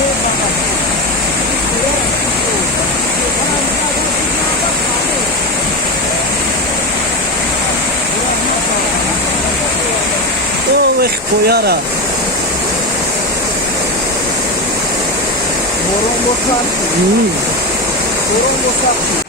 O koyara. Boron boşak. Boron boşak.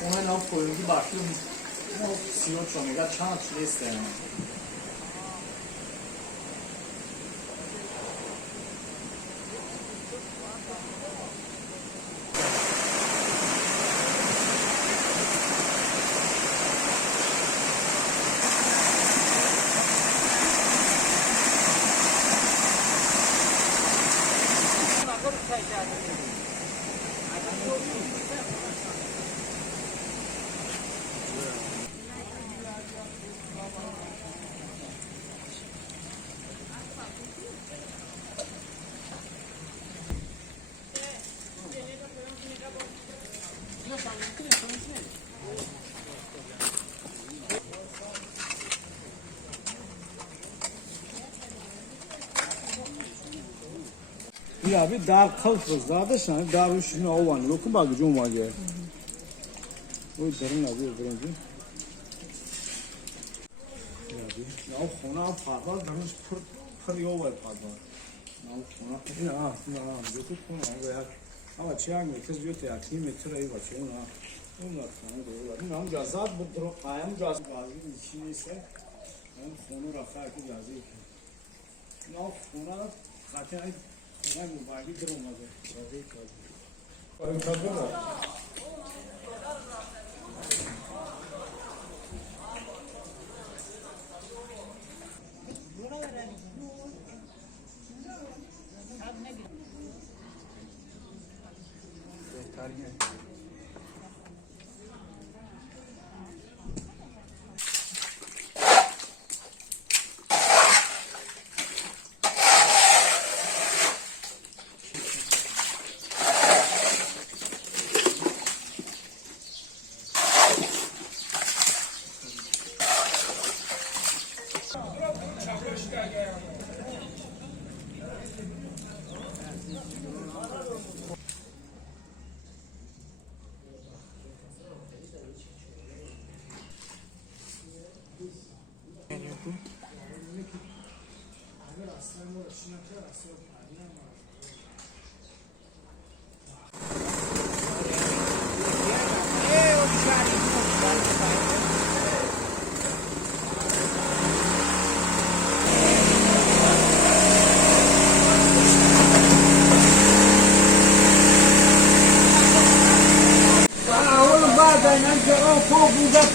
خونه ناو کویلگی başlıyor. ناو سیو چونگا چند چیسته. Ya bir dar kalkız daha da şan dar üşüne ovan lokum bak cum var ya. O derin abi bence. Ya bir ya xona fazla damış pır yol var fazla. Ya xona ya yokuş xona ya. Ama çiğ metre diyor ya kilometre ayı var şuna. Onlar sana doğrular. Nam cazat bu dro ayam cazat bazı içi ise hem xonu rafa ki cazı. Ya xona zaten ben mübarek durmadı. Tabii tabii. Tabii tabii.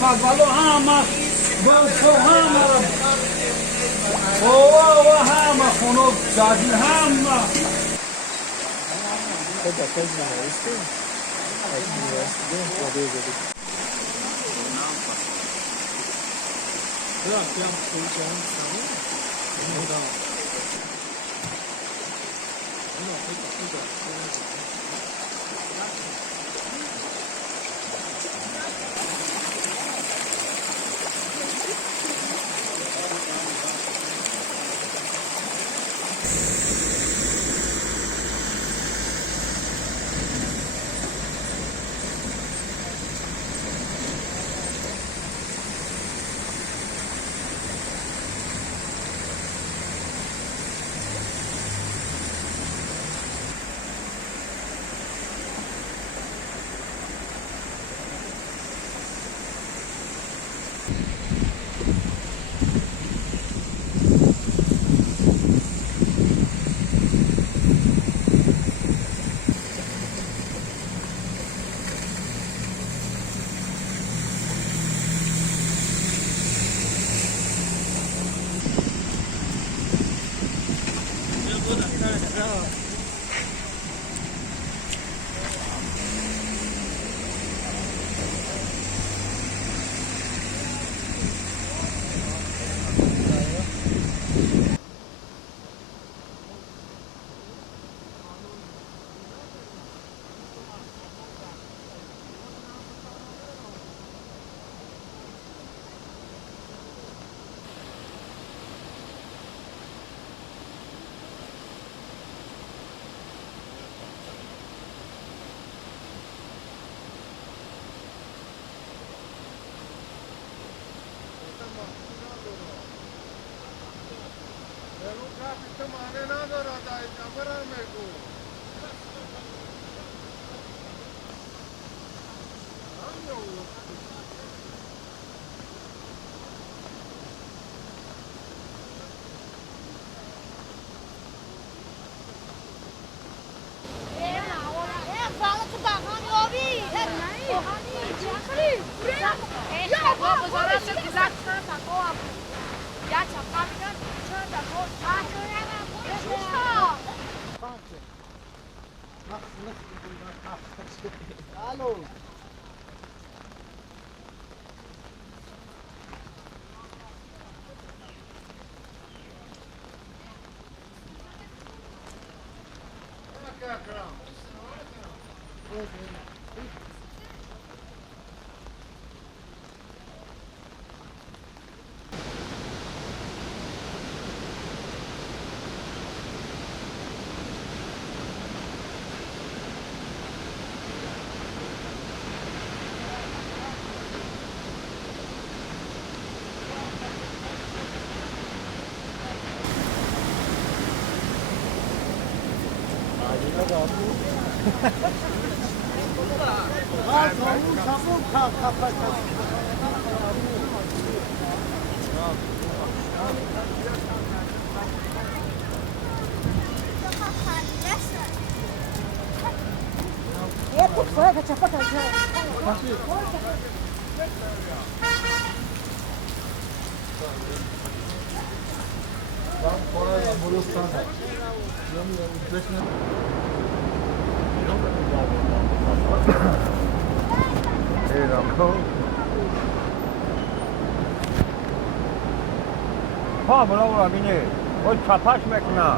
فضلوا هامة بلفو هامة هو هامة خنوب زادي هامة Bırak ya koyacağım sana. Burada. Burada peki burada. Alô. ها برو ببینی اون چپاش میکنه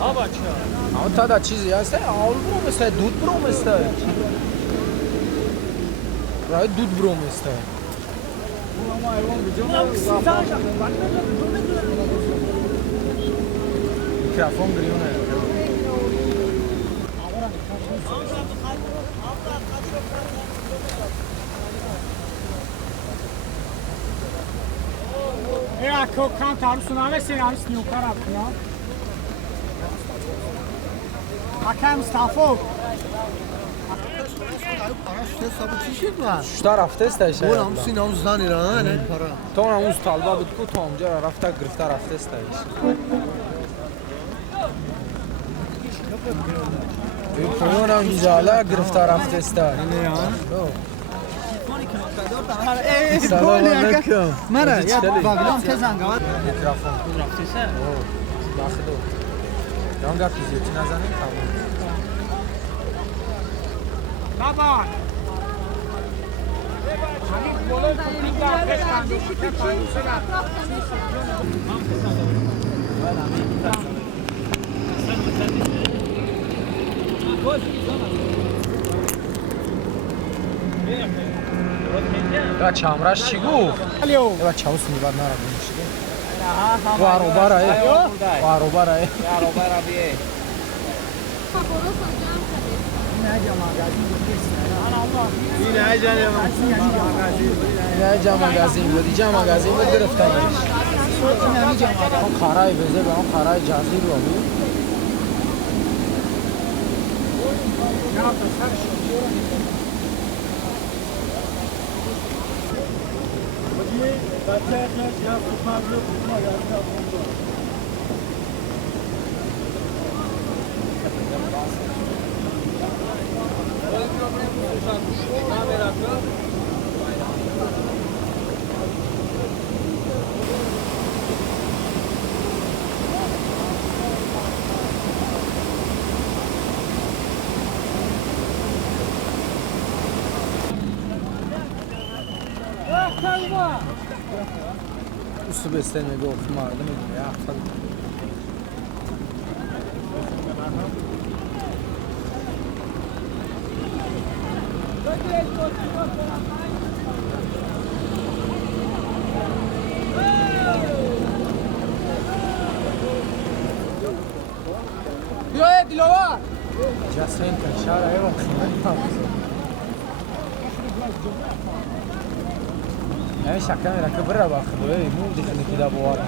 Ama tada çizi ya sen ağır brom ister, dud brom ister. Ray dud brom ister. Mikrofon giriyor ne? Ako kan tarusu navesi anis nyukara apna. Hakem Mustafa. Şu tarafta ister şey. اون هم سینم زنی را نه پارا تو اون طالبا بود کو تو اونجا رفته گرفته رفته ister. Puyun amcalar گرفته رفته ister. نه یا Selam aleyküm. مرا یا بابلام تزنگا Mikrofon. باخدو رنگا فیزیوتی نزنیم تمام بابا همین بالا دیگه بشکن یا چامراش چی گفت؟ یا چاوس میباد نرم میشه وارو برای نه جا مغازین بود اینجا مغازین بود گرفتنش اون خرای بزه به اون خرای جزیر رو بود Üstü beslenmedi okumardı mı ya? Yo Dilova. Jacinta, şara evo. Yani şaka mı? Rakı bırak bak. Böyle mu dikini kida bu var ki.